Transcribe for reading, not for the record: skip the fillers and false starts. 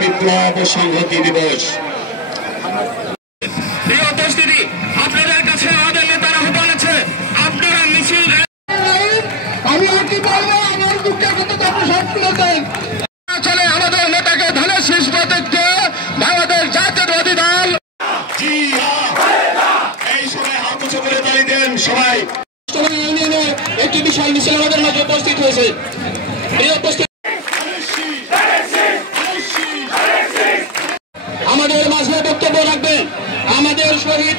বিপ্লব সংহতি দিবস। প্রিয় উপস্থিতি, আপনাদের কাছে আমাদের নেতারা আহ্বান আছে, আপনারা মিছিল। আমি আর কি বলবো, আমার দুঃখের কথা আপনি সব তুলে দেন। চলে আমাদের নেতাকে ধানের শীষ প্রতীকে বাংলাদেশ জাতীয়তাবাদী দল। এই সময় হাত উঁচু করে তালি দেন সবাই। ইউনিয়নের একটি বিশাল মিছিল আমাদের মাঝে উপস্থিত হয়েছে। প্রিয় উপস্থিতি, আমাদের মাঝে বক্তব্য রাখবেন আমাদের শহীদ